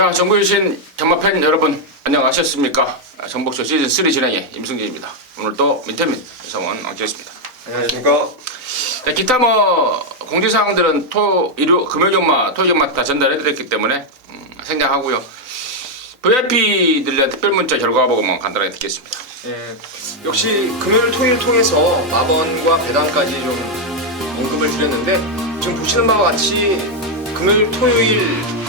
자, 정보유신 경마팬 여러분 안녕하셨습니까? 정복쇼 시즌3 진행의 임승진입니다. 오늘 또 민태민 성원 앉아있습니다. 안녕하십니까. 자, 기타 공지사항들은 금요일 경마, 토요일 경마 다 전달해드렸기 때문에 생략하고요. VIP들의 특별 문자 결과 보고만 간단하게 듣겠습니다. 예, 역시 금요일, 토요일 통해서 마번과 배당까지 좀 언급을 드렸는데 지금 보시는 바와 같이 금요일, 토요일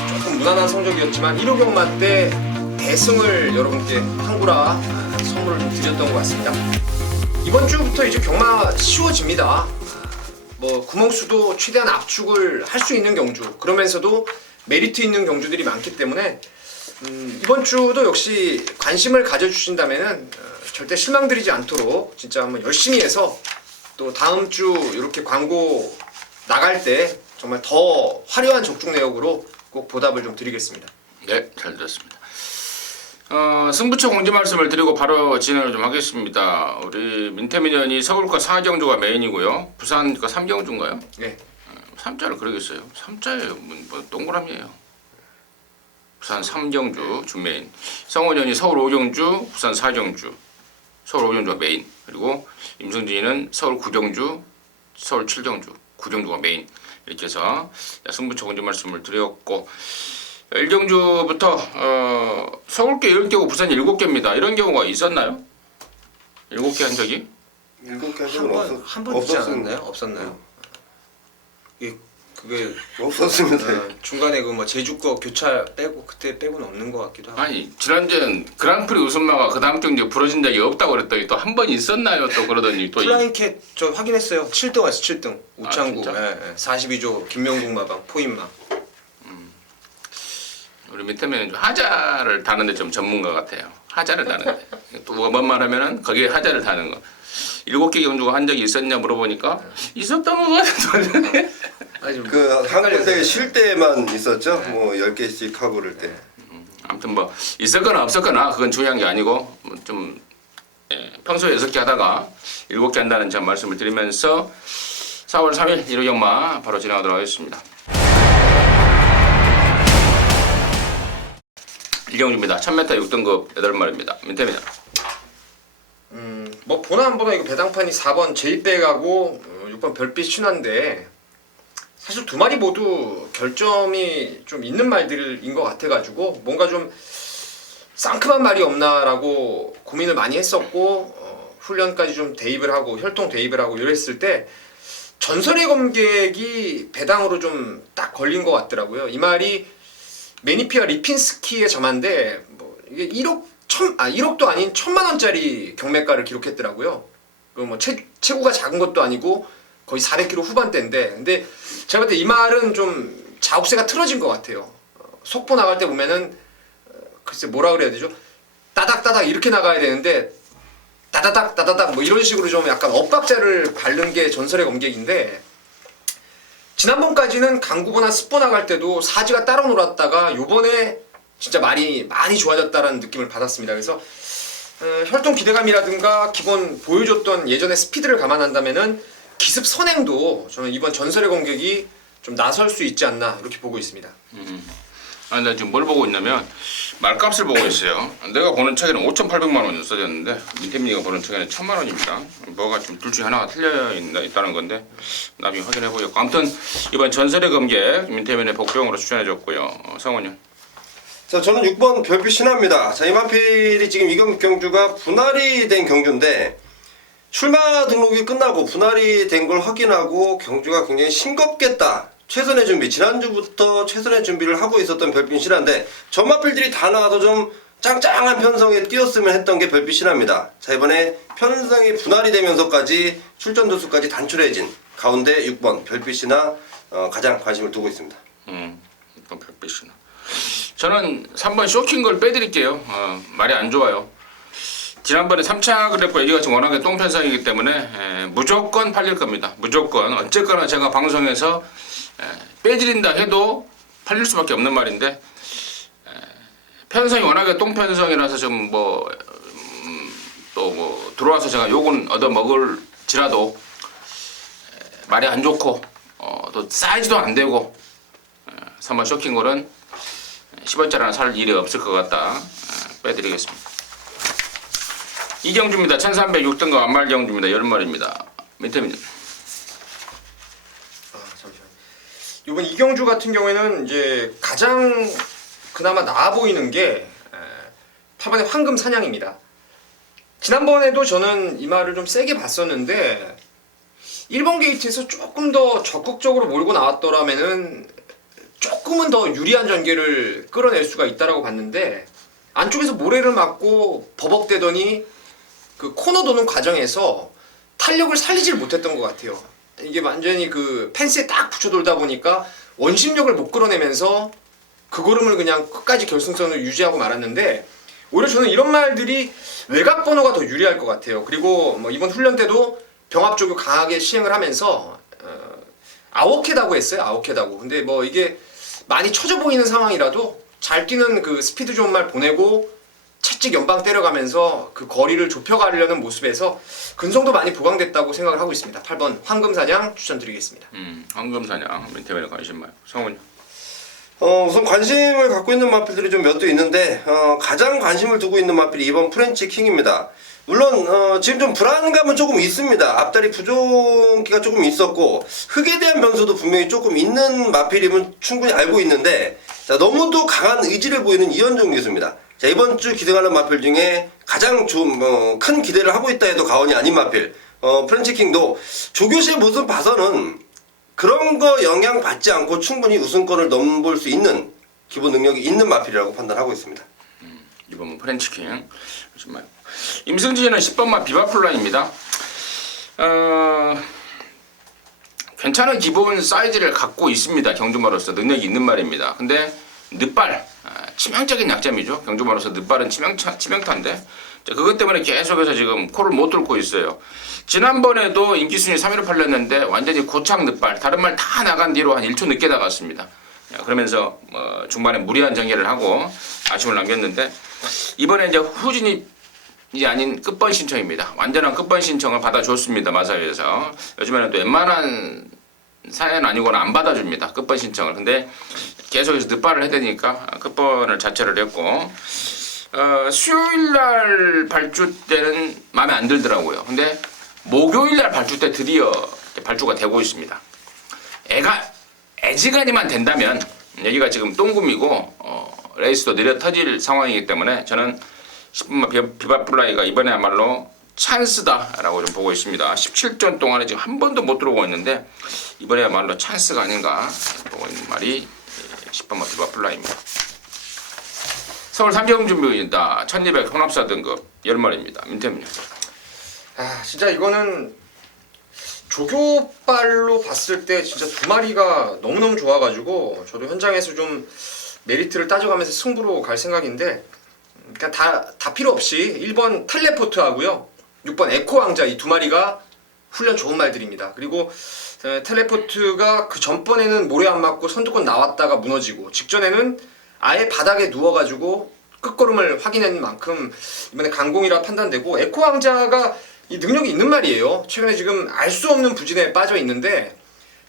조금 무난한 성적이었지만 1호 경마 때 대승을 여러분께 한구라 선물을 좀 드렸던 것 같습니다. 이번 주부터 이제 경마 쉬워집니다. 뭐 구멍수도 최대한 압축을 할 수 있는 경주, 그러면서도 메리트 있는 경주들이 많기 때문에 이번 주도 역시 관심을 가져주신다면은 절대 실망드리지 않도록 진짜 한번 열심히 해서 또 다음 주 이렇게 광고 나갈 때 정말 더 화려한 적중 내역으로 꼭 보답을 좀 드리겠습니다. 네, 잘 들었습니다. 승부처 공지 말씀을 드리고 바로 진행을 좀 하겠습니다. 우리 민태민현이 서울과 4경주가 메인이고요. 부산과 3경주인가요? 네. 3자를 그러겠어요. 3자예요. 뭐 동그라미예요. 부산 3경주 준메인, 성원현이 서울 5경주, 부산 4경주, 서울 5경주가 메인, 그리고 임승진이는 서울 9경주, 서울 7경주, 9경주가 메인. 이렇게 해서 승부처 공지 말씀을 드렸고, 1경주부터 서울께 10개고 부산 7개입니다. 이런 경우가 있었나요? 7개 한 적이? 7개 한 적은 한번 있지 않았나요? 없었나요? 그게 없었습니다. 중간에 그 뭐 제주 거 교차 빼고 그때 빼고는 없는 것 같기도 하고. 아니 지난주엔 그랑프리 우승마가 그 다음 경기에 부러진 적이 없다고 그랬더니 또 한 번 있었나요? 또 그러더니 또 플라잉캣 저 확인했어요. 7등 왔어 7등. 우창구. 진짜? 예, 42조 김명국 마방 포인마. 우리 밑에는 좀 하자를 다는데 좀 전문가 같아요. 하자를 다는데 또 뭔 말하면은 거기에 하자를 다는 거. 7개 경주가 한 적이 있었냐 물어보니까 있었던 것 같은데. 그 한국대 쉴 때만 있었죠. 뭐 10개씩 하고 그럴 때. 아무튼 뭐 있었거나 없었거나 그건 중요한 게 아니고 좀 평소에 6개 하다가 7개 한다는 점 말씀을 드리면서 4월 3일 1호 경마 바로 진행하도록 하겠습니다. 1경주입니다. 1000m 6등급 8마리입니다. 민태입니다. 뭐 보나 안 보나 이거 배당판이 4번 제이백하고 6번 별빛 신화인데 사실 두 마리 모두 결점이 좀 있는 말들인 것 같아가지고 뭔가 좀 상큼한 말이 없나라고 고민을 많이 했었고 훈련까지 좀 대입을 하고 혈통 대입을 하고 이랬을 때 전설의 검객이 배당으로 좀 딱 걸린 것 같더라고요. 이 말이 매니피아 리핀스키의 점한데 뭐 이게 1억도 아닌 1000만 원짜리 경매가를 기록했더라고요. 그 뭐 체구가 작은 것도 아니고 거의 400kg 후반대인데, 근데 제가 볼 때 이 말은 좀 자욱새가 틀어진 것 같아요. 속보 나갈 때 보면은 글쎄 뭐라 그래야 되죠? 따닥따닥 이렇게 나가야 되는데 따다닥 따다닥 뭐 이런 식으로 좀 약간 엇박자를 밟는 게 전설의 검객인데, 지난번까지는 강구보나 스포 나갈 때도 사지가 따로 놀았다가 요번에 진짜 많이 좋아졌다라는 느낌을 받았습니다. 그래서 혈통 기대감이라든가 기본 보여줬던 예전의 스피드를 감안한다면은 기습 선행도 저는 이번 전설의 검객이 좀 나설 수 있지 않나 이렇게 보고 있습니다. 아니 나 지금 뭘 보고 있냐면 말값을 보고 있어요. 내가 보는 책에는 5,800만 원 써졌는데 민태민이가 보는 책에는 1,000만 원입니다. 뭐가 좀 둘 중에 하나가 틀려 있다는 건데 나중에 확인해 보겠고, 아무튼 이번 전설의 검객 민태민의 복병으로 추천해줬고요. 성원님. 자, 저는 6번 별빛 신화입니다. 자, 이만필이 지금 이 경주가 분할이 된 경주인데 출마 등록이 끝나고 분할이 된 걸 확인하고 경주가 굉장히 싱겁겠다, 최선의 준비, 지난주부터 최선의 준비를 하고 있었던 별빛 신화인데 전마필들이 다 나와서 좀 짱짱한 편성에 뛰었으면 했던 게 별빛 신화입니다. 자, 이번에 편성이 분할이 되면서까지 출전 도수까지 단출해진 가운데 6번 별빛 신화 가장 관심을 두고 있습니다. 6번 별빛 신화. 저는 3번 쇼킹 걸 빼드릴게요. 말이 안 좋아요. 지난번에 3차 그래프 얘기가 지금 워낙에 똥편성이기 때문에 무조건 팔릴 겁니다. 무조건. 어쨌거나 제가 방송에서 빼드린다 해도 팔릴 수밖에 없는 말인데, 편성이 워낙에 똥편성이라서 좀 또 뭐 들어와서 제가 욕은 얻어 먹을지라도 말이 안 좋고 또 사이즈도 안 되고 3번 쇼킹골은 10원짜리 하나 살 일이 없을 것 같다. 빼드리겠습니다. 이경주입니다. 1306등급 완말 경주입니다. 10마리입니다. 민태민님. 잠시만. 이번 이경주 같은 경우에는 이제 가장 그나마 나아 보이는 게 8번의 황금 사냥입니다. 지난번에도 저는 이 말을 좀 세게 봤었는데 1번 게이트에서 조금 더 적극적으로 몰고 나왔더라면은 조금은 더 유리한 전개를 끌어낼 수가 있다라고 봤는데 안쪽에서 모래를 맞고 버벅대더니 그 코너 도는 과정에서 탄력을 살리질 못했던 것 같아요. 이게 완전히 그 펜스에 딱 붙여 돌다 보니까 원심력을 못 끌어내면서 그 걸음을 그냥 끝까지 결승선을 유지하고 말았는데 오히려 저는 이런 말들이 외곽 번호가 더 유리할 것 같아요. 그리고 뭐 이번 훈련 때도 병합 쪽을 강하게 시행을 하면서 아워캐다고 했어요. 아워캐다고. 근데 뭐 이게 많이 처져 보이는 상황이라도 잘 뛰는 그 스피드 좋은 말 보내고 채찍 연방 때려가면서 그 거리를 좁혀가려는 모습에서 근성도 많이 보강됐다고 생각을 하고 있습니다. 8번 황금사냥 추천드리겠습니다. 황금사냥 민태민의 관심 많아요. 성훈이. 우선 관심을 갖고 있는 마필들이 좀 몇 도 있는데 가장 관심을 두고 있는 마필이 이번 프렌치 킹입니다. 물론 지금 좀 불안감은 조금 있습니다. 앞다리 부종기가 조금 있었고 흙에 대한 변수도 분명히 조금 있는 마필임은 충분히 알고 있는데 자, 너무도 강한 의지를 보이는 이현종 기수입니다. 자, 이번 주 기등하는 마필 중에 가장 좀 큰 기대를 하고 있다 해도 과언이 아닌 마필 프렌치 킹도 조교시의 모습 봐서는 그런 거 영향 받지 않고 충분히 우승권을 넘볼 수 있는 기본 능력이 있는 마필이라고 판단하고 있습니다. 이번 프렌치킹 정말 임승진은 10번마 비바플라입니다. 괜찮은 기본 사이즈를 갖고 있습니다. 경주마로서 능력이 있는 말입니다. 근데 늦발 치명적인 약점이죠. 경주마로서 늦발은 치명타인데 그것 때문에 계속해서 지금 코를 못 뚫고 있어요. 지난번에도 인기순위 3위로 팔렸는데 완전히 고착 늦발 다른 말 다 나간 뒤로 한 1초 늦게 나갔습니다. 그러면서 중반에 무리한 정리를 하고 아쉬움을 남겼는데 이번에 이제 후진이 아닌 끝번 신청입니다. 완전한 끝번 신청을 받아줬습니다. 마사회에서. 요즘에는 또 웬만한 사연 아니고는 안 받아줍니다. 끝번 신청을. 근데 계속해서 늦발을 해대니까 끝번을 자체를 했고 수요일날 발주 때는 마음에 안 들더라고요. 근데 목요일날 발주 때 드디어 발주가 되고 있습니다. 애지간히만 된다면 여기가 지금 똥금이고 레이스도 느려 터질 상황이기 때문에 저는 10번마 비바플라이가 이번에야말로 찬스다라고 좀 보고 있습니다. 17전 동안에 지금 한 번도 못 들어오고 있는데 이번에야말로 찬스가 아닌가 보고 있는 말이 10번마 비바플라이입니다. 서울 삼경준비입니다. 1200 혼합사 등급 10마리입니다. 민태민요. 진짜 이거는 조교발로 봤을 때 진짜 두 마리가 너무너무 좋아가지고 저도 현장에서 좀 메리트를 따져가면서 승부로 갈 생각인데 그냥 다 필요 없이 1번 텔레포트하고요 6번 에코왕자 이 두 마리가 훈련 좋은 말들입니다. 그리고 텔레포트가 그 전번에는 모래 안 맞고 선두권 나왔다가 무너지고 직전에는 아예 바닥에 누워가지고 끝걸음을 확인한 만큼 이번에 강공이라 판단되고 에코왕자가 이 능력이 있는 말이에요. 최근에 지금 알 수 없는 부진에 빠져 있는데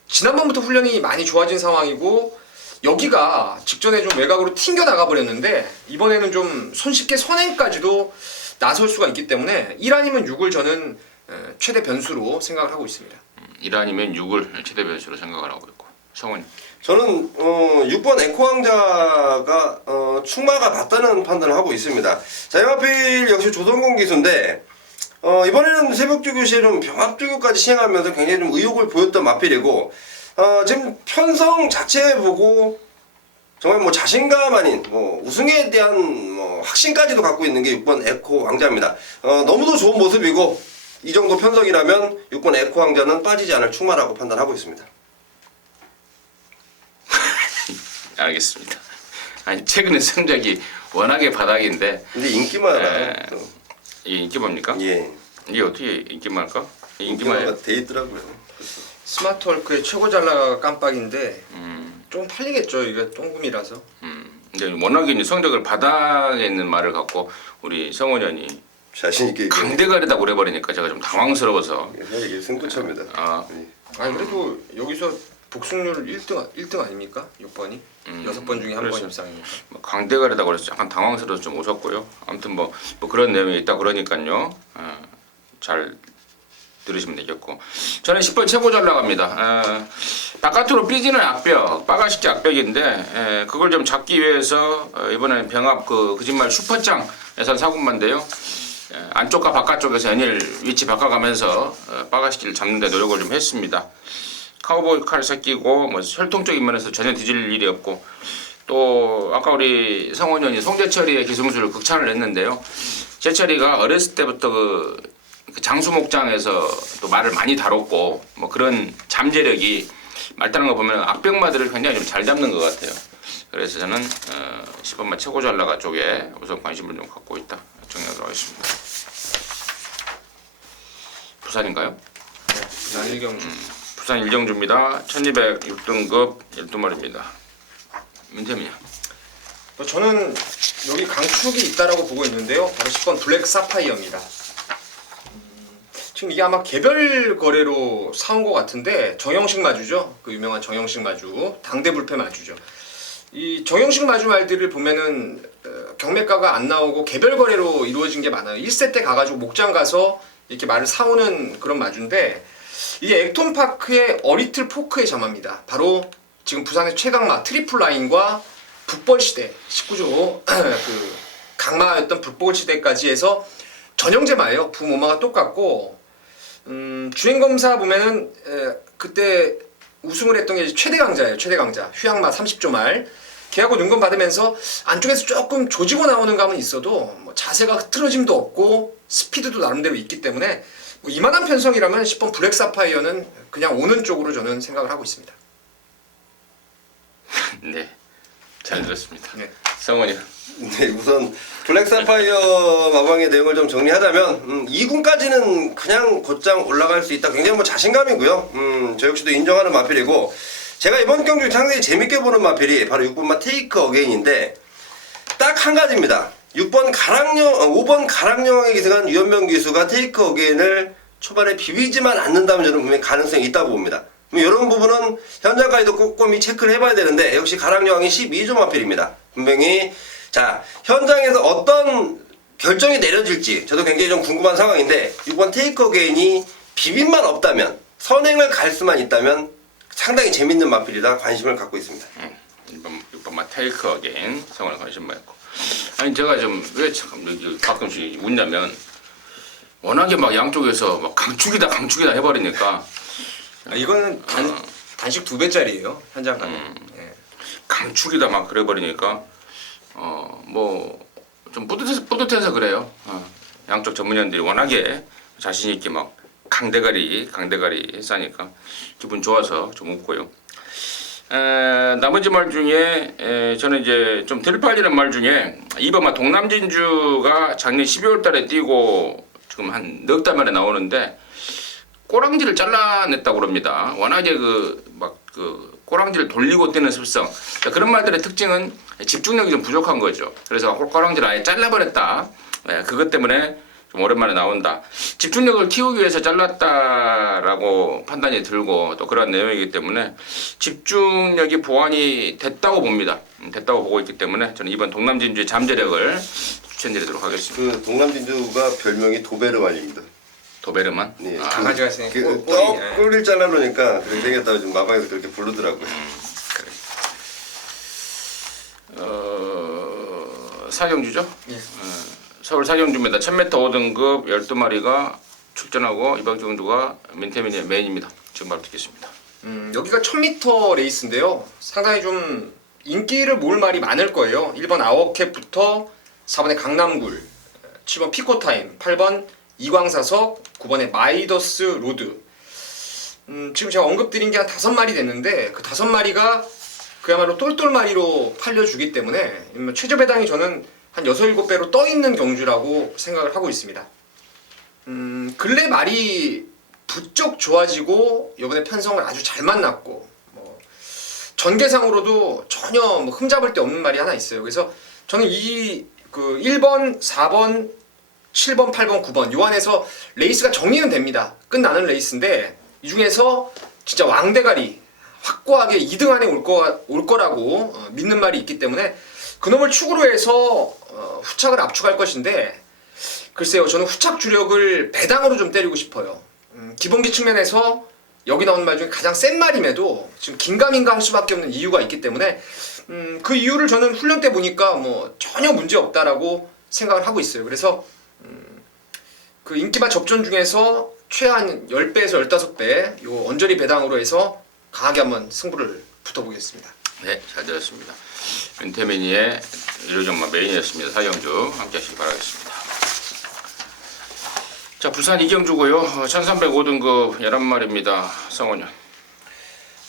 지난번부터 훈련이 많이 좋아진 상황이고 여기가 직전에 좀 외곽으로 튕겨 나가 버렸는데 이번에는 좀 손쉽게 선행까지도 나설 수가 있기 때문에 1 아니면 6을 저는 최대 변수로 생각을 하고 있습니다. 1 아니면 6을 최대 변수로 생각을 하고 있고 성훈이. 저는 6번 에코왕자가 충마가 맞다는 판단을 하고 있습니다. 자, 이 마필 역시 조선공 기수인데 이번에는 새벽조교시에 좀 병합조교까지 시행하면서 굉장히 좀 의욕을 보였던 마필이고 지금 편성 자체 보고 정말 뭐 자신감 아닌 우승에 대한 확신까지도 갖고 있는 게 6번 에코 왕자입니다. 너무도 좋은 모습이고 이 정도 편성이라면 6번 에코 왕자는 빠지지 않을 충마라고 판단하고 있습니다. 알겠습니다. 아니 최근에 성적이 워낙에 바닥인데. 근데 인기만 이게 인기뭡니까? 예. 이게 어떻게 인기만일까? 인기만 돼 있더라고요. 스마트월크의 최고 잘 나가가 깜빡인데 좀 팔리겠죠. 이게 똥금이라서. 근데 워낙에 이제 성적을 바닥에 있는 말을 갖고 우리 성원현이 자신 있게 강대가리다고 그래버리니까 제가 좀 당황스러워서. 이게 승부처입니다. 아니 그래도 여기서 복승률 1등 아닙니까? 6번이? 6번 중에 한 번 그렇죠. 입상이니까. 뭐 강대가리다 그래서 약간 당황스러워서 좀 오셨고요. 아무튼 뭐 그런 내용이 있다 그러니까요. 잘 들으시면 되겠고. 저는 10번 최고 잘 나갑니다. 바깥으로 삐지는 악벽, 빠가식지 악벽인데 그걸 좀 잡기 위해서 이번에는 병합 그 거짓말 슈퍼짱 예산 사군만인데요. 안쪽과 바깥쪽에서 연일 위치 바꿔가면서 빠가식지를 잡는 데 노력을 좀 했습니다. 카우보이 칼을 끼고 뭐 혈통적인 면에서 전혀 뒤질 일이 없고 또 아까 우리 성원현이 송재철이의 기승술을 극찬을 했는데요. 재철이가 어렸을 때부터 그 장수 목장에서 또 말을 많이 다뤘고 뭐 그런 잠재력이 말 타는 거 보면 악병마들을 굉장히 좀 잘 잡는 것 같아요. 그래서 저는 10번만 최고 잘 나가 쪽에 우선 관심을 좀 갖고 있다 정리하도록 하겠습니다. 부산인가요? 부산 1경주. 부산 일경주입니다. 1206등급 12마리입니다. 민태민이요. 저는 여기 강축이 있다라고 보고 있는데요. 바로 10번 블랙 사파이어입니다. 지금 이게 아마 개별 거래로 사온 것 같은데 정형식 마주죠. 그 유명한 정형식 마주, 당대불패 마주죠. 이 정형식 마주 말들을 보면은 경매가가 안 나오고 개별 거래로 이루어진 게 많아요. 1세 때 가가지고 목장 가서 이렇게 말을 사오는 그런 마주인데 이게 액톤파크의 어리틀 포크의 자마입니다. 바로 지금 부산의 최강마 트리플 라인과 북벌시대 19조 그 강마였던 북벌시대까지 해서 전형제마예요. 부모마가 똑같고 주행검사 보면은 그때 우승을 했던 게 최대 강자예요. 최대 강자 휴양마 30조 말 걔하고 눈금 받으면서 안쪽에서 조금 조지고 나오는 감은 있어도 뭐 자세가 흐트러짐도 없고 스피드도 나름대로 있기 때문에 뭐 이만한 편성이라면 10번 블랙 사파이어는 그냥 오는 쪽으로 저는 생각을 하고 있습니다. 네, 잘 들었습니다. 네. 성원이. 네, 우선 블랙 사파이어 마방의 내용을 좀 정리하자면 2군까지는 그냥 곧장 올라갈 수 있다. 굉장히 뭐 자신감이고요. 저 역시도 인정하는 마필이고 제가 이번 경기 상당히 재밌게 보는 마필이 바로 6번마 테이크 어게인인데 딱 한 가지입니다. 5번 가락여왕에 기승한 유현명 기수가 테이크 어게인을 초반에 비비지만 않는다면 저는 분명히 가능성이 있다고 봅니다. 이런 부분은 현장까지도 꼼꼼히 체크를 해봐야 되는데 역시 가락여왕이 12조 마필입니다. 분명히 자 현장에서 어떤 결정이 내려질지 저도 굉장히 좀 궁금한 상황인데 6번 테이크 어게인이 비빔만 없다면 선행을 갈 수만 있다면 상당히 재밌는 마필이다 관심을 갖고 있습니다. 6번만 테이크 어게인 성원에 관심 많고 아니 제가 좀 왜 참 가끔씩 웃냐면 워낙에 막 양쪽에서 막 강축이다 해버리니까 이거는 단식 2배짜리예요. 현장 가면. 예. 강축이다 막 그래버리니까 뭐 좀 뿌듯해서 그래요. 양쪽 전문위원들이 워낙에 자신 있게 막 강대가리 했으니까 기분 좋아서 좀 웃고요. 나머지 말 중에 저는 이제 좀 덜 팔리는 말 중에 2번마 동남진주가 작년 12월 달에 뛰고 지금 한 넉 달 만에 나오는데 꼬랑지를 잘라냈다고 그럽니다. 워낙에 그 꼬랑지를 돌리고 뛰는 습성 그런 말들의 특징은 집중력이 좀 부족한 거죠. 그래서 꼬랑지를 아예 잘라버렸다. 그것 때문에 좀 오랜만에 나온다. 집중력을 키우기 위해서 잘랐다라고 판단이 들고 또 그런 내용이기 때문에 집중력이 보완이 됐다고 봅니다. 됐다고 보고 있기 때문에 저는 이번 동남진주의 잠재력을 추천드리도록 하겠습니다. 그 동남진주가 별명이 도베르만입니다. 도베르만? 네. 강아지가 있으니까 꼬리를 잘라놓으니까 그렇게 생겼다고 지금 마방에서 그렇게 부르더라고요. 그래. 사경주죠? 예. 서울 사경주입니다. 1000m 5등급 12마리가 출전하고 이번 경주가 민태민의 메인입니다. 지금 바로 듣겠습니다. 여기가 1000m 레이스인데요. 상당히 좀 인기를 모을 말이 많을 거예요. 1번 아워캡부터 4번의 강남굴, 7번 피코타임, 8번 이광사석, 9번의 마이더스 로드. 지금 제가 언급드린 게 한 5마리 됐는데 그 5마리가 그야말로 똘똘마리로 팔려주기 때문에 최저 배당이 저는 한 6, 7배로 떠있는 경주라고 생각을 하고 있습니다. 근래 말이 부쩍 좋아지고 이번에 편성을 아주 잘 만났고 뭐 전개상으로도 전혀 뭐 흠잡을 데 없는 말이 하나 있어요. 그래서 저는 이 그 1번, 4번, 7번, 8번, 9번 요 안에서 레이스가 정리는 됩니다. 끝나는 레이스인데 이 중에서 진짜 왕대가리 확고하게 2등 안에 올 거라고 믿는 말이 있기 때문에 그놈을 축으로 해서 후착을 압축할 것인데 글쎄요 저는 후착 주력을 배당으로 좀 때리고 싶어요. 기본기 측면에서 여기 나오는 말 중에 가장 센 말임에도 지금 긴가민가 할 수밖에 없는 이유가 있기 때문에 그 이유를 저는 훈련 때 보니까 뭐 전혀 문제 없다라고 생각을 하고 있어요. 그래서 그 인기마 접전 중에서 최한 10배에서 15배 요 언저리 배당으로 해서 강하게 한번 승부를 붙어보겠습니다. 네, 잘 들었습니다. 윤태민이의 일요전마 메인이었습니다. 사경주 함께 하시기 바라겠습니다. 자, 부산 이경주고요. 1305등급 11마리입니다. 성원현.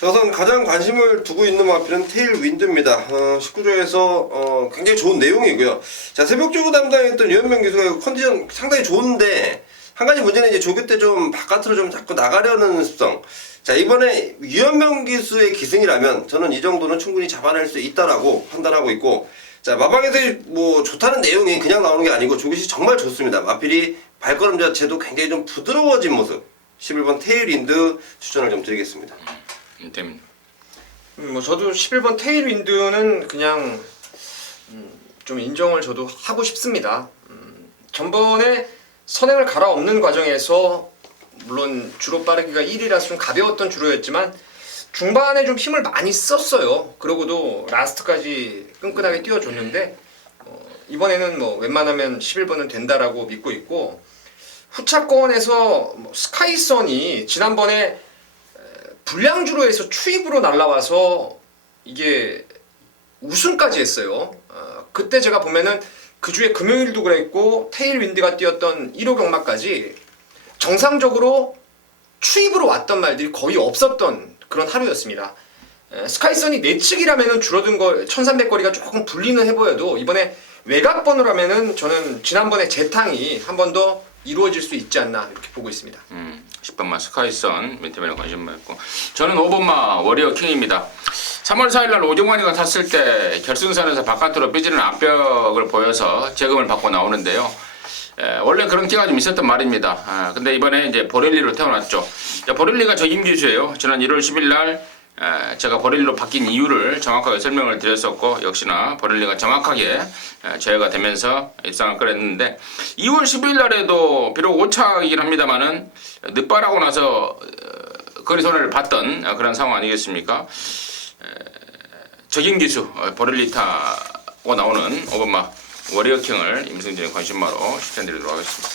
우선 가장 관심을 두고 있는 마필은 테일 윈드입니다. 19조에서 굉장히 좋은 내용이고요. 자, 새벽조구 담당했던 유현명 기수가 컨디션 상당히 좋은데 한 가지 문제는 이제 조교 때 좀 바깥으로 좀 자꾸 나가려는 습성. 자, 이번에 유현명 기수의 기승이라면 저는 이 정도는 충분히 잡아낼 수 있다라고 판단하고 있고, 자, 마방에서 뭐 좋다는 내용이 그냥 나오는 게 아니고 조교시 정말 좋습니다. 마필이 발걸음 자체도 굉장히 좀 부드러워진 모습. 11번 테일 윈드 추천을 좀 드리겠습니다. 윤태민. 뭐 저도 11번 테일 윈드는 그냥 좀 인정을 저도 하고 싶습니다. 전번에 선행을 갈아엎는 과정에서 물론 주로 빠르기가 1위라서 좀 가벼웠던 주로였지만 중반에 좀 힘을 많이 썼어요. 그러고도 라스트까지 끈끈하게 뛰어줬는데 이번에는 뭐 웬만하면 11번은 된다라고 믿고 있고, 후차권에서 뭐 스카이선이 지난번에 불량주로에서 추입으로 날라와서 이게 우승까지 했어요. 그때 제가 보면은 그 주에 금요일도 그랬고 테일 윈드가 뛰었던 1호 경마까지 정상적으로 추입으로 왔던 말들이 거의 없었던 그런 하루였습니다. 스카이선이 내측이라면은 줄어든 거 1300거리가 조금 불리는 해보여도 이번에 외곽번호로 하면은 저는 지난번에 재탕이 한 번 더 이루어질 수 있지 않나 이렇게 보고 있습니다. 10번마 스카이선 민태민에 관심 많고, 저는 5번마 워리어 킹입니다. 3월 4일날 오종환이가 탔을 때 결승선에서 바깥으로 삐지는 앞벽을 보여서 재금을 받고 나오는데요. 원래 그런 끼가 좀 있었단 말입니다. 근데 이번에 이제 보렐리로 태어났죠. 보렐리가 적임 기수예요. 지난 1월 10일날 제가 보렐리로 바뀐 이유를 정확하게 설명을 드렸었고, 역시나 보렐리가 정확하게 제어가 되면서 입상을 끌었는데 2월 10일 날에도 비록 오차이긴 합니다만은 늦발하고 나서 거리손을 봤던 그런 상황 아니겠습니까? 적임 기수 보렐리 타고 나오는 5번마 워리어킹을 임승진의 관심마로 추천드리도록 하겠습니다.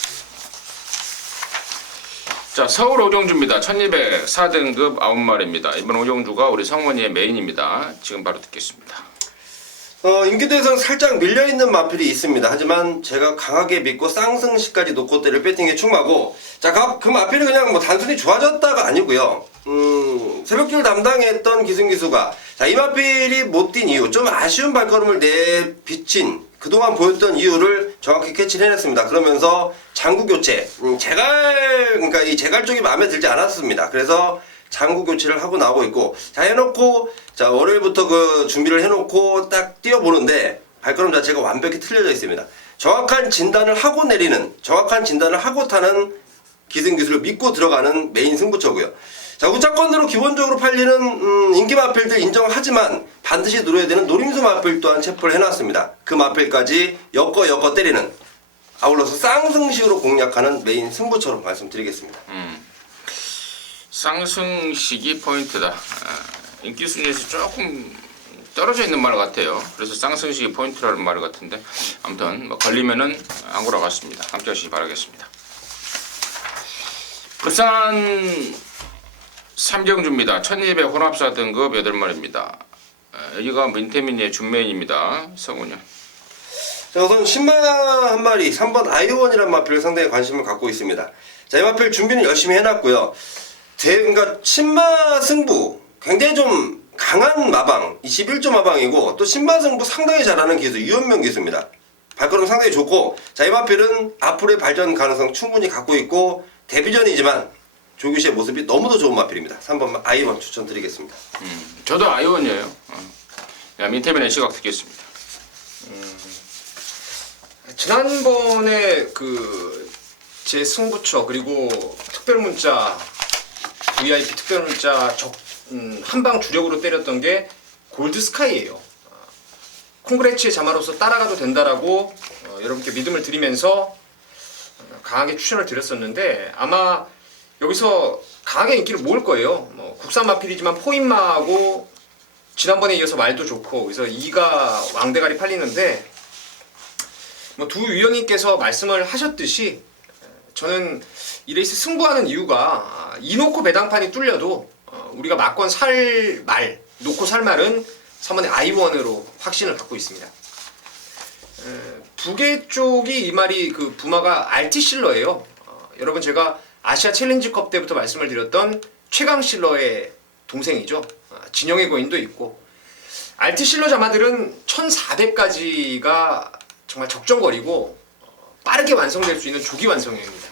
자, 서울 오종주입니다. 1204등급 9마리입니다. 이번 오종주가 우리 성원이의 메인입니다. 지금 바로 듣겠습니다. 인기도에서는 살짝 밀려있는 마필이 있습니다. 하지만 제가 강하게 믿고 쌍승시까지 놓고 때를 배팅에 충마고, 자, 그 마필이 그냥 뭐 단순히 좋아졌다가 아니고요. 새벽줄 담당했던 기승기수가, 자, 이 마필이 못 뛴 이유, 좀 아쉬운 발걸음을 내비친 그동안 보였던 이유를 정확히 캐치를 해냈습니다. 그러면서 장구 교체, 그러니까 이 제갈 쪽이 마음에 들지 않았습니다. 그래서 장구 교체를 하고 나오고 있고, 자, 해놓고, 자, 월요일부터 그 준비를 해놓고 딱 뛰어보는데 발걸음 자체가 완벽히 틀려져 있습니다. 정확한 진단을 하고 내리는, 정확한 진단을 하고 타는 기승기수를 믿고 들어가는 메인 승부처고요. 자, 우차권으로 기본적으로 팔리는 인기 마필들 인정하지만 반드시 누려야 되는 노림수 마필 또한 체포를 해놨습니다. 그 마필까지 엮어 때리는, 아울러서 쌍승식으로 공략하는 메인 승부처럼 말씀드리겠습니다. 쌍승식이 포인트다. 인기 순위에서 조금 떨어져 있는 말 같아요. 그래서 쌍승식이 포인트라는 말 같은데, 아무튼 뭐 걸리면은 안 골아갔습니다. 함께 하시기 바라겠습니다. 부산 삼경주입니다. 1200 혼합사 등급 8마리입니다. 여기가 민태민의 준메인입니다. 성훈이요. 자, 우선 신마 한 마리 3번 아이원이라는 마필을 상당히 관심을 갖고 있습니다. 자, 이 마필 준비는 열심히 해놨고요. 그러니까 신마 승부 굉장히 좀 강한 마방, 21조 마방이고, 또 신마 승부 상당히 잘하는 기수 유현명 기수입니다. 발걸음 상당히 좋고, 자, 이 마필은 앞으로의 발전 가능성 충분히 갖고 있고, 데뷔전이지만 조규시의 모습이 너무도 좋은 마필입니다. 3번 아이원 추천드리겠습니다. 저도 아이원이에요. 민태민의 시각 듣겠습니다. 지난번에 그 제 승부처 그리고 특별문자 VIP 특별문자 한 방 주력으로 때렸던 게 골드스카이예요. 콩그레츠의 자마로서 따라가도 된다라고 여러분께 믿음을 드리면서 강하게 추천을 드렸었는데 아마 여기서 강하게 인기를 모을 거예요. 뭐 국산 마필이지만 포인마하고 지난번에 이어서 말도 좋고 그래서 2가 왕대가리 팔리는데 뭐 두 위원님께서 말씀을 하셨듯이 저는 이 레이스 승부하는 이유가 이놓고 배당판이 뚫려도 우리가 막권 살 말, 놓고 살 말은 3번의 아이원으로 확신을 갖고 있습니다. 부계 쪽이 이 말이 그 부마가 알티실러예요. 여러분 제가 아시아 챌린지컵 때부터 말씀을 드렸던 최강실러의 동생이죠. 진영의 거인도 있고 알티실러 자마들은 1400까지가 정말 적정거리고 빠르게 완성될 수 있는 조기 완성형입니다.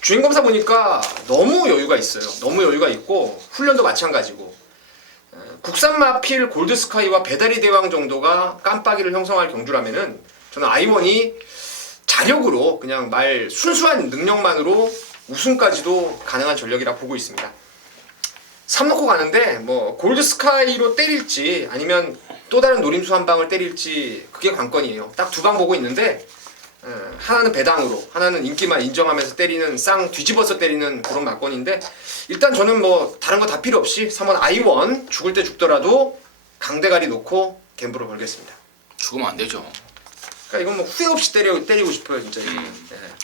주행검사 보니까 너무 여유가 있어요. 너무 여유가 있고 훈련도 마찬가지고 국산 마필 골드스카이와 배달이 대왕 정도가 깜빡이를 형성할 경주라면은 저는 아이원이 자력으로 그냥 말 순수한 능력만으로 우승까지도 가능한 전력이라 보고 있습니다. 3 놓고 가는데 뭐 골드스카이로 때릴지 아니면 또 다른 노림수 한 방을 때릴지 그게 관건이에요. 딱 두 방 보고 있는데 하나는 배당으로 하나는 인기만 인정하면서 때리는 쌍 뒤집어서 때리는 그런 막건인데 일단 저는 뭐 다른 거 다 필요 없이 3번 아이원 죽을 때 죽더라도 강대가리 놓고 갬블을 걸겠습니다. 죽으면 안 되죠. 그러니까 이건 뭐 후회 없이 때리고 싶어요 진짜.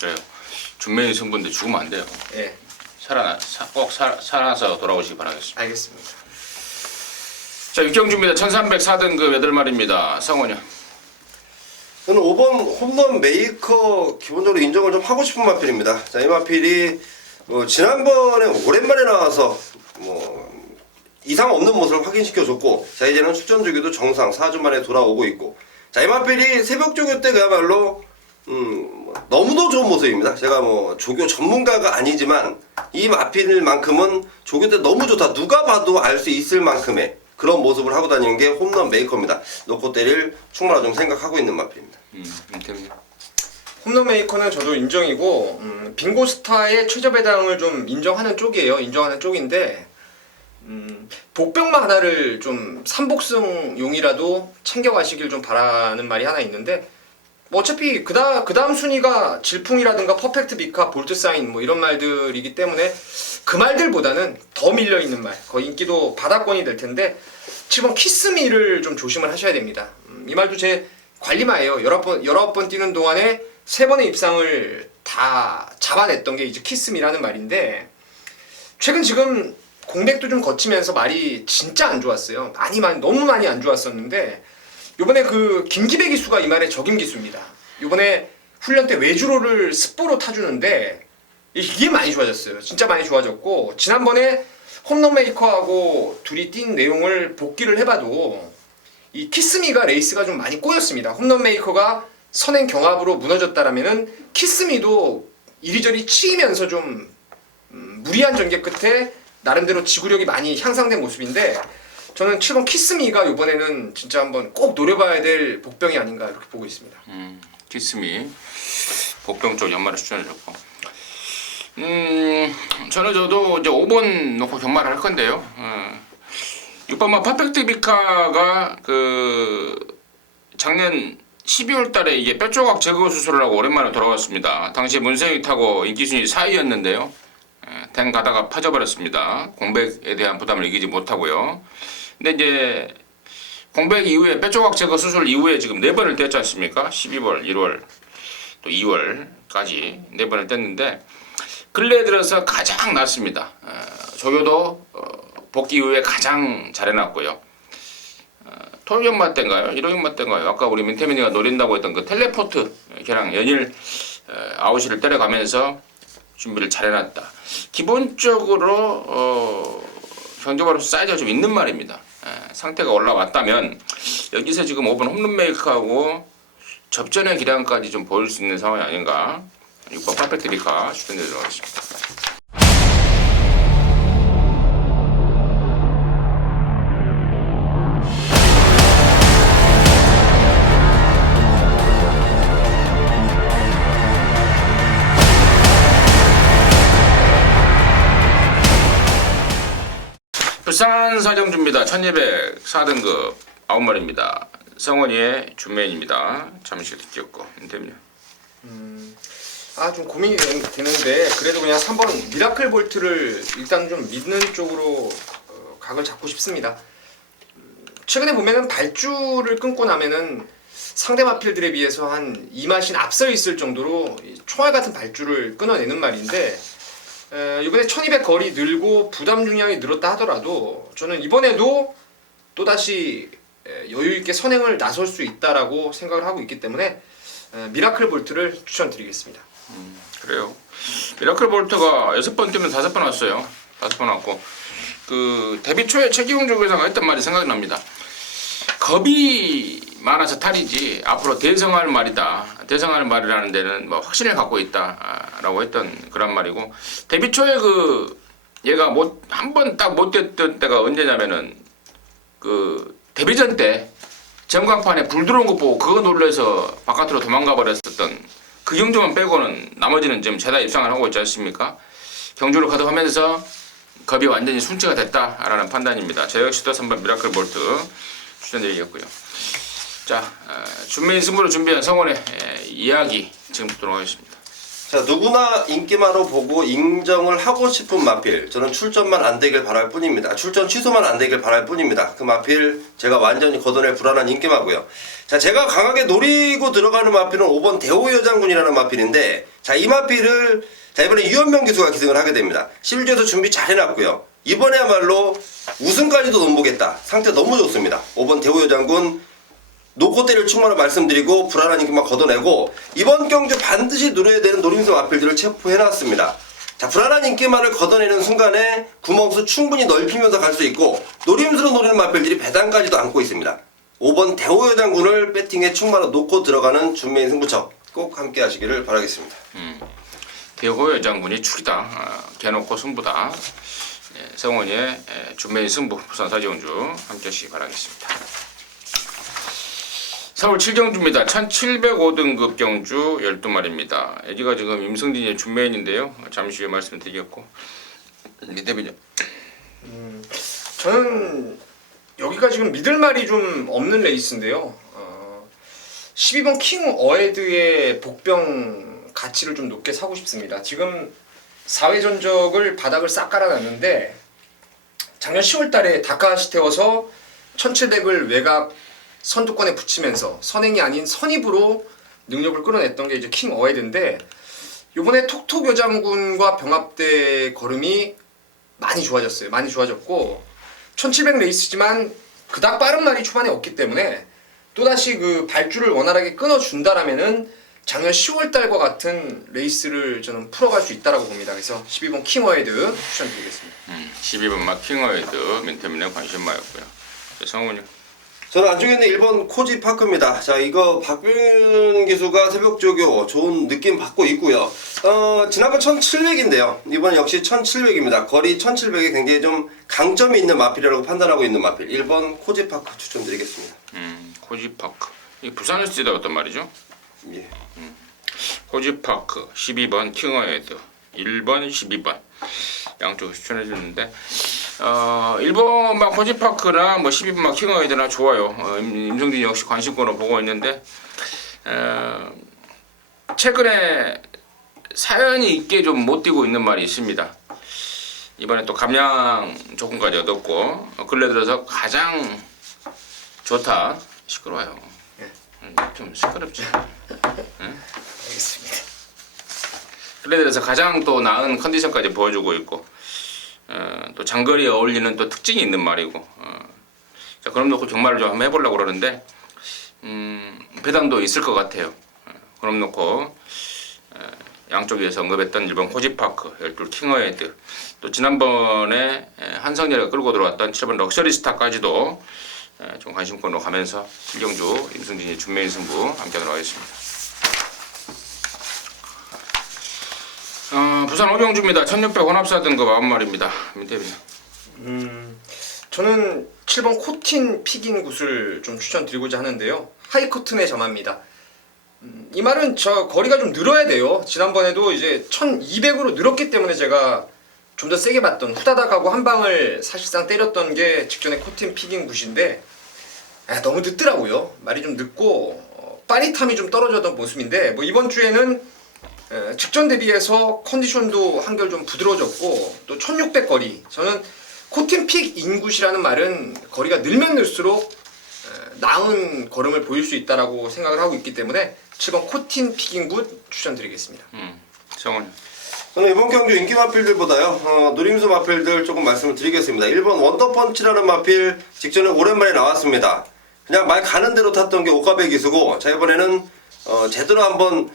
그래요. 준매인 승부인데 죽으면 안 돼요. 예. 꼭 살아서 돌아오시기 바라겠습니다. 알겠습니다. 자, 육경주입니다. 1304등급 8마리입니다. 상원이요. 저는 5번 홈런 메이커 기본적으로 인정을 좀 하고 싶은 마필입니다. 자, 이 마필이 지난번에 오랜만에 나와서 이상 없는 모습을 확인시켜줬고, 자 이제는 출전 주기도 정상 4주 만에 돌아오고 있고, 자 이 마필이 새벽 조교 때 그야말로 너무도 좋은 모습입니다. 제가 조교 전문가가 아니지만 이 마필만큼은 조교 때 너무 좋다. 누가 봐도 알 수 있을 만큼의 그런 모습을 하고 다니는 게 홈런 메이커입니다. 놓고 때릴 충분하다 좀 생각하고 있는 마필입니다. 홈런 메이커는 저도 인정이고 빙고스타의 최저 배당을 좀 인정하는 쪽이에요. 인정하는 쪽인데 복병마 하나를 좀 3복승용이라도 챙겨가시길 좀 바라는 말이 하나 있는데 뭐 어차피 그 다음 순위가 질풍이라든가 퍼펙트 비카, 볼트 사인 뭐 이런 말들이기 때문에 그 말들보다는 더 밀려있는 말, 거의 인기도 바닥권이 될 텐데 7번 키스미를 좀 조심을 하셔야 됩니다. 이 말도 제 관리마예요. 19번 뛰는 동안에 3번의 입상을 다 잡아냈던 게 이제 키스미라는 말인데 최근 지금 공백도 좀 거치면서 말이 진짜 안 좋았어요. 너무 많이 안 좋았었는데 요번에 그 김기배 기수가 이 말의 적임 기수입니다. 요번에 훈련 때 외주로를 습보로 타주는데 이게 많이 좋아졌어요. 진짜 많이 좋아졌고 지난번에 홈런 메이커하고 둘이 뛴 내용을 복기를 해봐도 이 키스미가 레이스가 좀 많이 꼬였습니다. 홈런 메이커가 선행 경합으로 무너졌다라면은 키스미도 이리저리 치이면서 좀 무리한 전개 끝에 나름대로 지구력이 많이 향상된 모습인데 저는 7번 키스미가 이번에는 진짜 한번 꼭 노려봐야 될 복병이 아닌가 이렇게 보고 있습니다. 키스미 복병 쪽 연말에 추천해줬고 저도 이제 5번 놓고 경마를 할 건데요. 6번만 퍼펙트 비카가 그 작년 12월 달에 이게 뼈 조각 제거 수술을 하고 오랜만에 돌아왔습니다. 당시에 문세윤이 타고 인기순위 4위였는데요. 댕 가다가 파져버렸습니다. 공백에 대한 부담을 이기지 못하고요. 근데 이제 공백 이후에 뼈 조각 제거 수술 이후에 지금 4번을 뗐지 않습니까? 12월, 1월, 또 2월까지 4번을 뗐는데 근래에 들어서 가장 낫습니다. 조교도 복귀 이후에 가장 잘해놨고요. 토요연마 때인가요? 일요연마 때인가요? 아까 우리 민태민이가 노린다고 했던 그 텔레포트 걔랑 연일 아웃을 때려가면서 준비를 잘해놨다. 기본적으로 경제바로 사이즈가 좀 있는 말입니다. 상태가 올라왔다면 여기서 지금 5번 홈런 메이커하고 접전의 기량까지 좀 보일 수 있는 상황이 아닌가. 6번 퍼펙트 비카 추천드리도록 하겠습니다. 부산 사정주입니다. 1200 4등급 9마리입니다. 성원이의 준메인입니다. 잠시 듣겠고 인터뷰요. 좀 고민이 되는데 그래도 그냥 3번 미라클 볼트를 일단 좀 믿는 쪽으로 각을 잡고 싶습니다. 최근에 보면은 발주를 끊고 나면은 상대 마필들에 비해서 한 2마신 앞서 있을 정도로 총알 같은 발주를 끊어내는 말인데 이번에 1200 거리 늘고 부담 중량이 늘었다 하더라도 저는 이번에도 또다시 여유 있게 선행을 나설 수 있다라고 생각을 하고 있기 때문에 미라클 볼트를 추천드리겠습니다. 그래요. 미라클 볼트가 6번 뛰면 5번 왔어요. 5번 왔고 그 데뷔 초에 최기웅 조교사가 했던 말이 생각이 납니다. 겁이 많아서 탈이지 앞으로 대성할 말이다. 대성할 말이라는 데는 뭐 확신을 갖고 있다라고 했던 그런 말이고 데뷔 초에 그 얘가 한 번 딱 못 뛰었던 때가 언제냐면은 그 데뷔전 때 전광판에 불 들어온 거 보고 그거 놀라서 바깥으로 도망가 버렸었던 그 경주만 빼고는 나머지는 지금 죄다 입상을 하고 있지 않습니까? 경주를 거듭하면서 겁이 완전히 순치가 됐다라는 판단입니다. 저 역시도 3번 미라클 볼트 추천드리겠고요. 자, 준메인 승부를 준비한 성원의 이야기 지금 듣도록 하겠습니다. 자, 누구나 인기마로 보고 인정을 하고 싶은 마필. 저는 출전만 안 되길 바랄 뿐입니다. 출전 취소만 안 되길 바랄 뿐입니다. 그 마필 제가 완전히 걷어낼 불안한 인기마고요. 자, 제가 강하게 노리고 들어가는 마필은 5번 대호여장군이라는 마필인데, 자, 이 마필을 이번에 유현명 기수가 기승을 하게 됩니다. 11조에서 준비 잘 해놨고요. 이번에야말로 우승까지도 넘보겠다. 상태 너무 좋습니다. 5번 대호여장군 놓고 때릴 충만을 말씀드리고 불안한 인기만 걷어내고 이번 경주 반드시 누려야 되는 노림수 마필들을 체포해놨습니다. 자, 불안한 인기만을 걷어내는 순간에 구멍수 충분히 넓히면서 갈 수 있고 노림수로 노리는 마필들이 배당까지도 안고 있습니다. 5번 대호여장군을 배팅에 충만으로 놓고 들어가는 준메인 승부처 꼭 함께 하시기를 바라겠습니다. 대호여장군이 축이다. 개놓고 승부다. 성원이의 준메인 승부 부산 사지원주 함께 하시기 바라겠습니다. 서울 7경주입니다. 1705등급 경주 12마리입니다. 여기가 지금 임승진의 준메인인데요. 잠시 후에 말씀드리겠고 민대빈요. 저는 여기가 지금 믿을 말이 좀 없는 레이스인데요. 12번 킹 어헤드의 복병 가치를 좀 높게 사고 싶습니다. 지금 4회 전적을 바닥을 싹 깔아놨는데 작년 10월달에 다카하시 태워서 1700을 외곽 선두권에 붙이면서 선행이 아닌 선입으로 능력을 끌어냈던 게 이제 킹 어헤드인데 이번에 톡톡 여장군과 병합대 걸음이 많이 좋아졌어요. 많이 좋아졌고 1700 레이스지만 그닥 빠른 말이 초반에 없기 때문에 또다시 그 발주를 원활하게 끊어준다라면은 작년 10월달과 같은 레이스를 저는 풀어갈 수 있다라고 봅니다. 그래서 12번 킹 어헤드 추천드리겠습니다. 12번 막 킹 어헤드 민태민의 관심마였고요. 성훈이. 저는 안쪽에 있는 1번 코지파크입니다. 자, 이거 박병현 기수가 새벽조교 좋은 느낌 받고 있고요. 지난번 1700인데요. 이번 역시 1700입니다. 거리 1700에 굉장히 좀 강점이 있는 마필이라고 판단하고 있는 마필. 1번 코지파크 추천드리겠습니다. 코지파크. 이 부산에서 뛰다왔단 말이죠? 예. 코지파크 12번 킹어헤드 1번 12번 양쪽 추천해 주는데 1번 막 코지파크나 뭐 12번 막 킹어헤드나 좋아요. 임성진 역시 관심권으로 보고 있는데 최근에 사연이 있게 좀 못 뛰고 있는 말이 있습니다. 이번에 또 감량 조건까지 얻었고 근래 들어서 가장 좋다. 시끄러워요. 좀 시끄럽지. 응? 알겠습니다. 근래 들어서 가장 또 나은 컨디션까지 보여주고 있고 또 장거리에 어울리는 또 특징이 있는 말이고 자, 그럼 놓고 경마를 좀 한번 해보려고 그러는데 배당도 있을 것 같아요. 그럼 놓고 양쪽에서 언급했던 1번 코지파크, 12 킹어헤드 또 지난번에 한성열에 끌고 들어왔던 7번 럭셔리스타까지도 좀 관심권으로 가면서 실경주 임승진의 준메인 승부 함께하도록 하겠습니다. 부산 오경주입니다. 1600 혼합사 등급 9마리입니다. 민태빈. 저는 7번 코틴 피긴 굿을 좀 추천드리고자 하는데요. 하이코튼의 점화입니다. 이 말은 저 거리가 좀 늘어야 돼요. 지난번에도 이제 1200으로 늘었기 때문에 제가 좀 더 세게 봤던 후다닥 하고 한 방을 사실상 때렸던 게 직전에 코틴 피긴 굿인데 너무 늦더라고요. 말이 좀 늦고 빠릿함이 좀 떨어졌던 모습인데 뭐 이번 주에는 직전 대비해서 컨디션도 한결 좀 부드러워졌고 또 1600 거리 저는 코틴 픽 인굿이라는 말은 거리가 늘면 늘수록 나은 걸음을 보일 수 있다라고 생각을 하고 있기 때문에 7번 코틴 픽 인굿 추천드리겠습니다. 성훈. 저는 이번 경주 인기 마필들보다요 노림수 마필들 조금 말씀을 드리겠습니다. 1번 원더펀치라는 마필 직전에 오랜만에 나왔습니다. 그냥 말 가는 대로 탔던 게 옷가베 기수고 자 이번에는 제대로 한번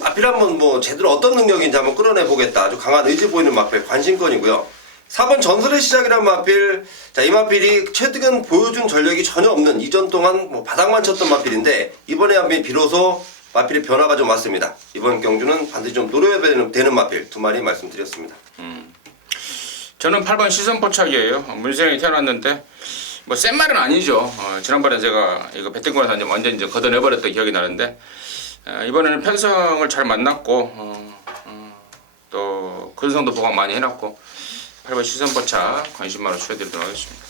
마필 한번 뭐 제대로 어떤 능력인지 한번 끌어내 보겠다. 아주 강한 의지 보이는 마필 관심권이고요. 4번 전설의 시작이라는 마필 자 이 마필이 최근 보여준 전력이 전혀 없는 이전 동안 뭐 바닥만 쳤던 마필인데 이번에 한번 비로소 마필의 변화가 좀 왔습니다. 이번 경주는 반드시 좀 노려야 되는 마필 두 마리 말씀드렸습니다. 저는 8번 시선 포착이에요. 문생이 태어났는데 뭐 센 말은 아니죠. 지난번에 제가 이거 배팅권에서 이제 완전 이제 걷어내버렸던 기억이 나는데 이번에는 편성을 잘 만났고 또 근성도 보강 많이 해놨고 8번 시선 포착 관심만으로 추천드리도록 하겠습니다.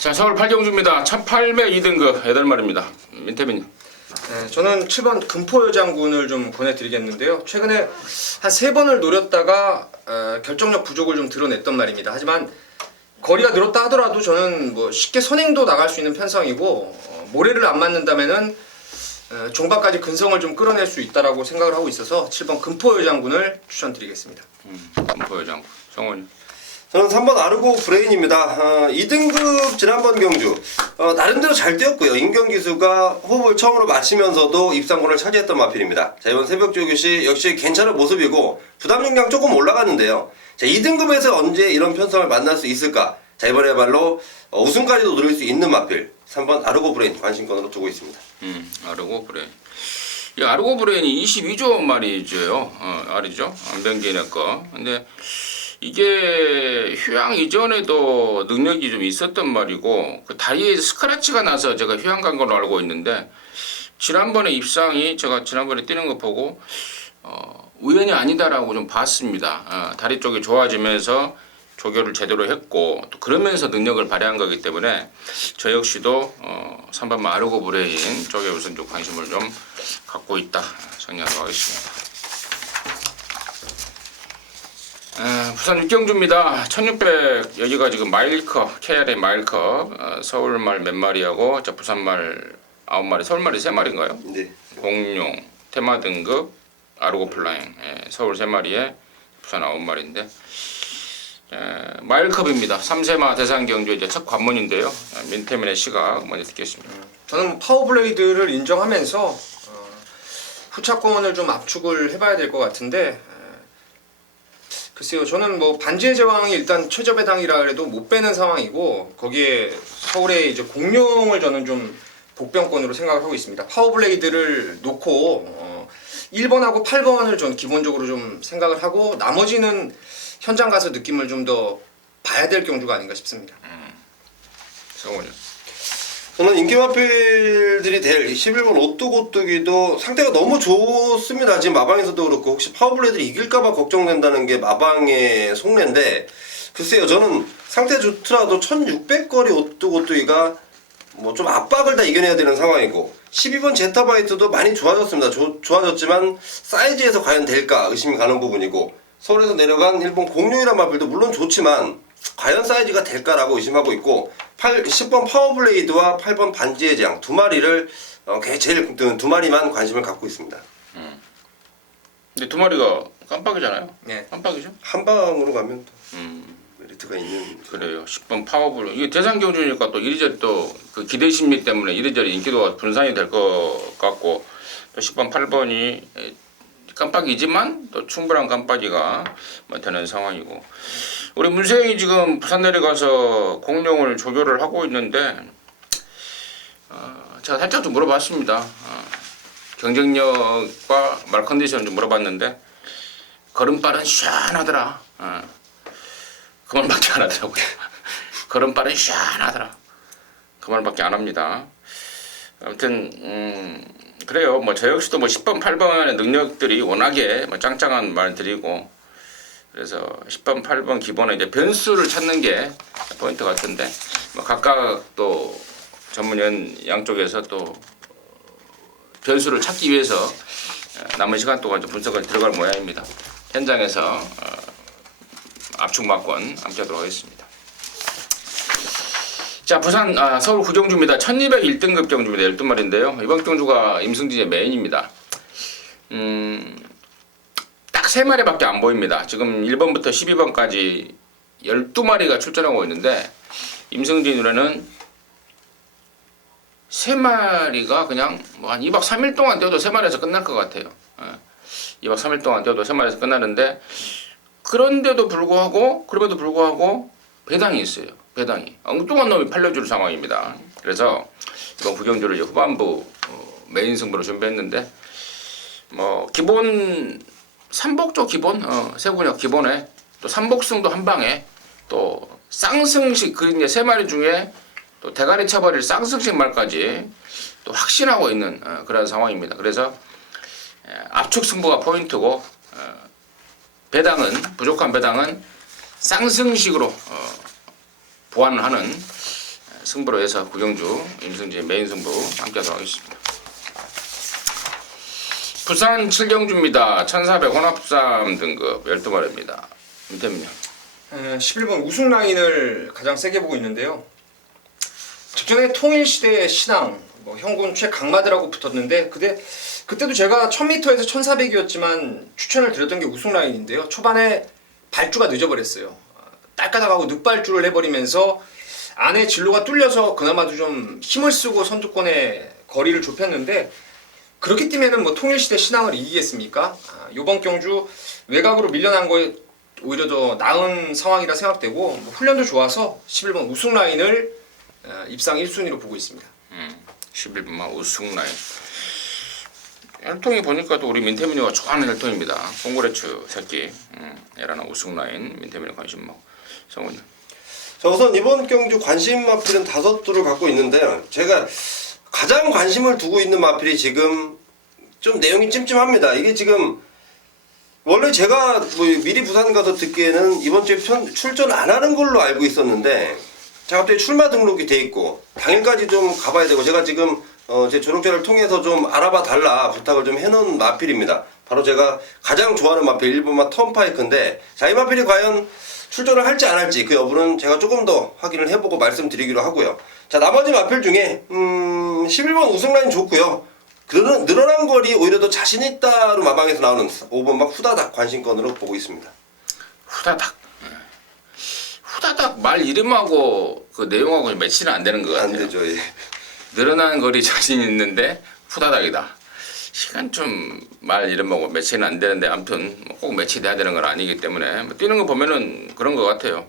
자 서울 8경주입니다. 1802등급 8마리입니다. 민태민. 네, 저는 7번 금포여장군을 좀 권해드리겠는데요. 최근에 한 3번을 노렸다가 결정력 부족을 좀 드러냈던 말입니다. 하지만 거리가 늘었다 하더라도 저는 뭐 쉽게 선행도 나갈 수 있는 편성이고 모래를 안 맞는다면은 종반까지 근성을 좀 끌어낼 수 있다라고 생각을 하고 있어서 7번 금포여장군을 추천드리겠습니다. 금포여장. 성훈. 저는 3번 아르고 브레인입니다. 2등급 지난번 경주 나름대로 잘 뛰었고요. 임경기수가 호흡을 처음으로 마치면서도 입상권을 차지했던 마필입니다. 자 이번 새벽 조교시 역시 괜찮은 모습이고 부담 용량 조금 올라갔는데요. 자 2등급에서 언제 이런 편성을 만날 수 있을까? 자 이번에야말로 우승까지도 노릴 수 있는 마필 3번 아르고 브레인 관심권으로 두고 있습니다. 아르고 브레인. 이 아르고 브레인이 22조 말이죠. 알이죠? 안변기네 거. 근데 이게 휴양 이전에도 능력이 좀 있었던 말이고 그 다리에 스크래치가 나서 제가 휴양 간 걸로 알고 있는데 지난번에 입상이 제가 지난번에 뛰는 거 보고 우연이 아니다라고 좀 봤습니다. 다리 쪽이 좋아지면서 조교를 제대로 했고 또 그러면서 능력을 발휘한 거기 때문에 저 역시도 3번 아르고 브레인 쪽에 우선 좀 관심을 좀 갖고 있다 정리하도록 하겠습니다. 부산 육경주입니다. 1600 여기가 지금 마일컵 KRA 마일컵 서울말 몇 마리하고 자 부산말 9마리 서울말이 3마리인가요? 네. 공룡 테마 등급 아르고 플라잉 서울 3마리에 부산 9마리인데 마일컵입니다. 3세마 대상 경주 이제 첫 관문인데요. 민태민의 시각 먼저 듣겠습니다. 저는 파워블레이드를 인정하면서 후차권을 좀 압축을 해봐야 될 것 같은데 글쎄요, 저는 뭐 반지의 제왕이 일단 최저배당이라 그래도 못 빼는 상황이고 거기에 서울의 이제 공룡을 저는 좀 복병권으로 생각을 하고 있습니다. 파워블레이드를 놓고 1번하고 8번을 전 기본적으로 좀 생각을 하고 나머지는 현장 가서 느낌을 좀 더 봐야 될 경주가 아닌가 싶습니다. 성훈이. 저는 인기 마필들이 될 11번 오뚜고뚜기도 상태가 너무 좋습니다. 지금 마방에서도 그렇고 혹시 파워블레이드를 이길까봐 걱정된다는 게 마방의 속내인데 글쎄요 저는 상태 좋더라도 1600거리 오뚜고뚜기가 뭐 좀 압박을 다 이겨내야 되는 상황이고 12번 제타바이트도 많이 좋아졌습니다. 좋아졌지만 사이즈에서 과연 될까 의심이 가는 부분이고 서울에서 내려간 일본 공룡이란 마필도 물론 좋지만 과연 사이즈가 될까라고 의심하고 있고 10번 파워블레이드와 8번 반지의 제왕 두 마리를 제일 두 마리만 관심을 갖고 있습니다. 근데 두 마리가 깜빡이잖아요. 네. 깜빡이죠? 한 방으로 가면 또 메리트가 있는. 그래요. 10번 파워블 이게 대상 경주니까 또 이리저리 또 그 기대 심리 때문에 이리저리 인기도가 분산이 될 것 같고 또 10번 8번이 깜빡이지만 또 충분한 깜빡이가 되는 상황이고 우리 문세영이 지금 부산 내려가서 공룡을 조교를 하고 있는데 제가 살짝 좀 물어봤습니다. 경쟁력과 말 컨디션을 좀 물어봤는데 걸음발은 시원하더라. 그 말밖에 안 하더라고요. 걸음발은 시원하더라. 그 말밖에 안 합니다. 아무튼 그래요. 뭐 저 역시도 뭐 10번 8번의 능력들이 워낙에 뭐 짱짱한 말들이고 그래서 10번, 8번 기본에 이제 변수를 찾는 게 포인트 같은데 뭐 각각 또 전문위원 양쪽에서 또 변수를 찾기 위해서 남은 시간 동안 좀 분석을 들어갈 모양입니다. 현장에서 압축막권 함께하도록 하겠습니다. 자, 부산 서울 구경주입니다. 1201등급 경주입니다. 12마리인데요. 이번 경주가 임승진의 메인입니다. 딱 3마리밖에 안 보입니다. 지금 1번부터 12번까지 12마리가 출전하고 있는데 임승진 눈에는 3마리가 그냥 뭐 한 2박 3일 동안 뛰어도 3마리에서 끝날 것 같아요. 2박 3일 동안 뛰어도 3마리에서 끝나는데 그럼에도 불구하고 배당이 있어요. 배당이 엉뚱한 놈이 팔려줄 상황입니다. 그래서 이번 구경주를 후반부 메인 승부로 준비했는데 뭐 기본 삼복조 기본 세군역 기본에 또 삼복승도 한 방에 또 쌍승식 그 이제 3마리 중에 또 대가리 쳐버릴 쌍승식 말까지 또 확신하고 있는 그런 상황입니다. 그래서 압축 승부가 포인트고 부족한 배당은 쌍승식으로 보완을 하는 승부로 해서 구경주 임승진 메인 승부 함께하도록 하겠습니다. 부산 7경주입니다. 1400 혼합삼 등급 12마리입니다. 민태민요. 11번 우승 라인을 가장 세게 보고 있는데요. 직전에 통일시대의 신앙, 뭐 형군 최강마드라고 붙었는데 그때도 제가 1000m에서 1400이었지만 추천을 드렸던 게 우승 라인인데요. 초반에 발주가 늦어버렸어요. 딸까닥하고 늑발주를 해버리면서 안에 진로가 뚫려서 그나마도 좀 힘을 쓰고 선두권에 거리를 좁혔는데 그렇게 뛰면은 뭐 통일시대 신앙을 이기겠습니까? 이번 경주 외곽으로 밀려난 거에 오히려 더 나은 상황이라 생각되고 뭐 훈련도 좋아서 11번 우승 라인을 입상 1순위로 보고 있습니다. 11번만 우승 라인. 혈통이 보니까 또 우리 민태민이가 좋아하는 혈통입니다. 콩고레츠 새끼. 에라나 우승 라인 민태민이 관심 뭐 성훈이. 자, 우선 이번 경주 관심 마필은 5두를 갖고 있는데요. 제가 가장 관심을 두고 있는 마필이 지금 좀 내용이 찜찜합니다. 이게 지금 원래 제가 뭐 미리 부산 가서 듣기에는 이번 주에 출전 안 하는 걸로 알고 있었는데 자, 갑자기 출마 등록이 돼 있고 당일까지 좀 가봐야 되고 제가 지금 제 조력자를 통해서 좀 알아봐 달라 부탁을 좀 해놓은 마필입니다. 바로 제가 가장 좋아하는 마필 1번마 턴파이크인데 자, 이 마필이 과연 출전을 할지 안 할지 그 여부는 제가 조금 더 확인을 해보고 말씀드리기로 하고요. 자, 나머지 마필 중에 11번 우승 라인 좋고요. 늘어난 거리 오히려 더 자신 있다로 마방에서 나오는 5번막 후다닥 관심권으로 보고 있습니다. 후다닥 말 이름하고 그 내용하고 매치는 안 되는 것 같아요. 안 되죠. 예. 늘어난 거리 자신 있는데 후다닥이다. 시간 좀 말 이름하고 매치는 안 되는데 아무튼 꼭 매치돼야 되는 건 아니기 때문에 뭐 뛰는 거 보면은 그런 것 같아요.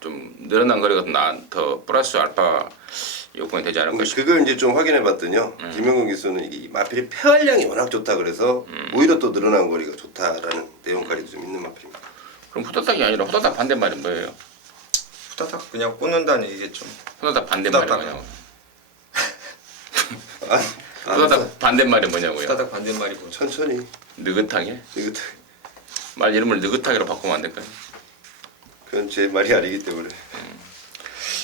좀 늘어난 거리가 더 플러스 알파 요건이 되지 않을까 싶어요. 그걸 이제 좀 확인해봤더니요. 김영근 기수는 이게 마필이 폐활량이 워낙 좋다 그래서 오히려 또 늘어난 거리가 좋다라는 내용까지도 좀 있는 마필입니다. 그럼 후다닥이 아니라 후다닥 반대말이 뭐예요? 후다닥 그냥 꽂는다는 얘기겠죠. 후다닥 반대말이 후다닥. 뭐냐고. 아, 후다닥 반대말이 뭐냐고요? 후다닥 반대말이 뭐죠? 천천히 느긋하게? 이거 말 이름을 느긋하게로 바꾸면 안 될까요? 그건 제 말이 아니기 때문에.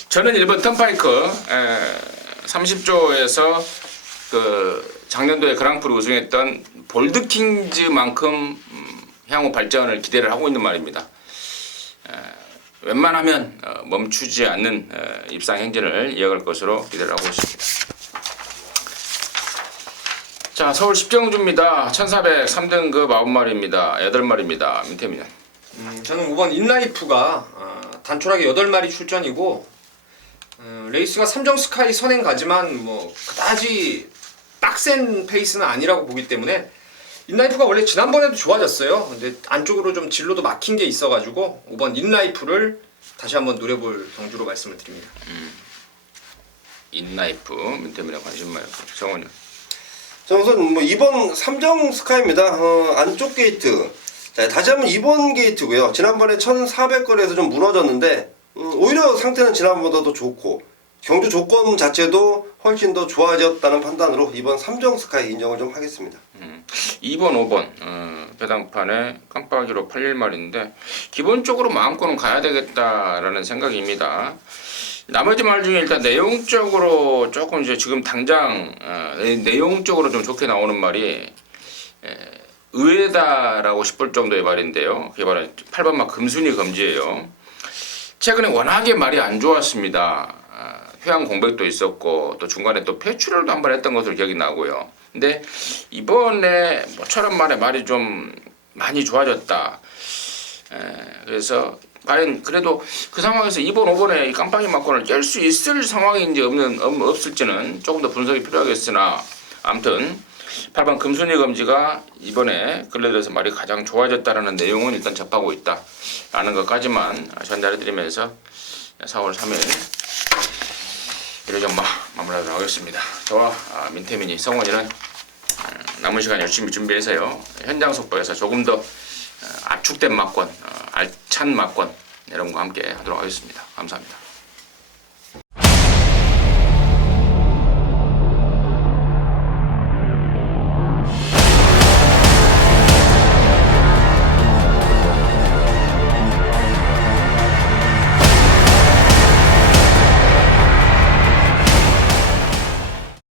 저는 1번 턴파이크 30조에서 그 작년도에 그랑프리 우승했던 볼드킹즈만큼 향후 발전을 기대를 하고 있는 말입니다. 웬만하면 멈추지 않는 입상 행진을 이어갈 것으로 기대를 하고 있습니다. 자, 서울 10경주입니다. 1400 3등급 9마리입니다. 8마리입니다. 민태민은. 저는 5번 인라이프가 단촐하게 8마리 출전이고 레이스가 3정 스카이 선행 가지만 뭐 그다지 빡센 페이스는 아니라고 보기 때문에 인라이프가 원래 지난번에도 좋아졌어요. 근데 안쪽으로 좀 진로도 막힌 게 있어가지고 5번 인라이프를 다시 한번 노려볼 경주로 말씀을 드립니다. 인라이프 민태민의 관심 많고 정원이. 자, 우선 뭐 2번 3정 스카이입니다. 안쪽 게이트. 자, 다시 한번 2번 게이트고요. 지난번에 1400거리에서 좀 무너졌는데 오히려 상태는 지난번보다 더 좋고 경주 조건 자체도 훨씬 더 좋아졌다는 판단으로 이번 3정 스카이 인정을 좀 하겠습니다. 2번, 5번 배당판에 깜빡이로 팔릴 말인데 기본적으로 마음껏은 가야 되겠다라는 생각입니다. 나머지 말 중에 일단 내용적으로 조금 이제 지금 당장 내용적으로 좀 좋게 나오는 말이 의외다라고 싶을 정도의 말인데요. 그게 바로 8번 막 금순위 금지예요. 최근에 워낙에 말이 안 좋았습니다. 회원 공백도 있었고 또 중간에 또 폐출혈도 한 번 했던 것으로 기억이 나고요. 근데 이번에 모처럼 말에 말이 좀 많이 좋아졌다. 그래서 과연 그래도 그 상황에서 2번, 5번에 이 깜빡이 막고를 깰 수 있을 상황인지 없을지는 조금 더 분석이 필요하겠으나 아무튼 8번 금순위 금지가 이번에 근래 들어서 말이 가장 좋아졌다라는 내용은 일단 접하고 있다라는 것까지만 전달해드리면서 4월 3일 일요정 마무리하도록 하겠습니다. 저와 민태민이 성원이는 남은 시간 열심히 준비해서요. 현장 속보에서 조금 더 압축된 막권, 알찬 막권 여러분과 함께 하도록 하겠습니다. 감사합니다.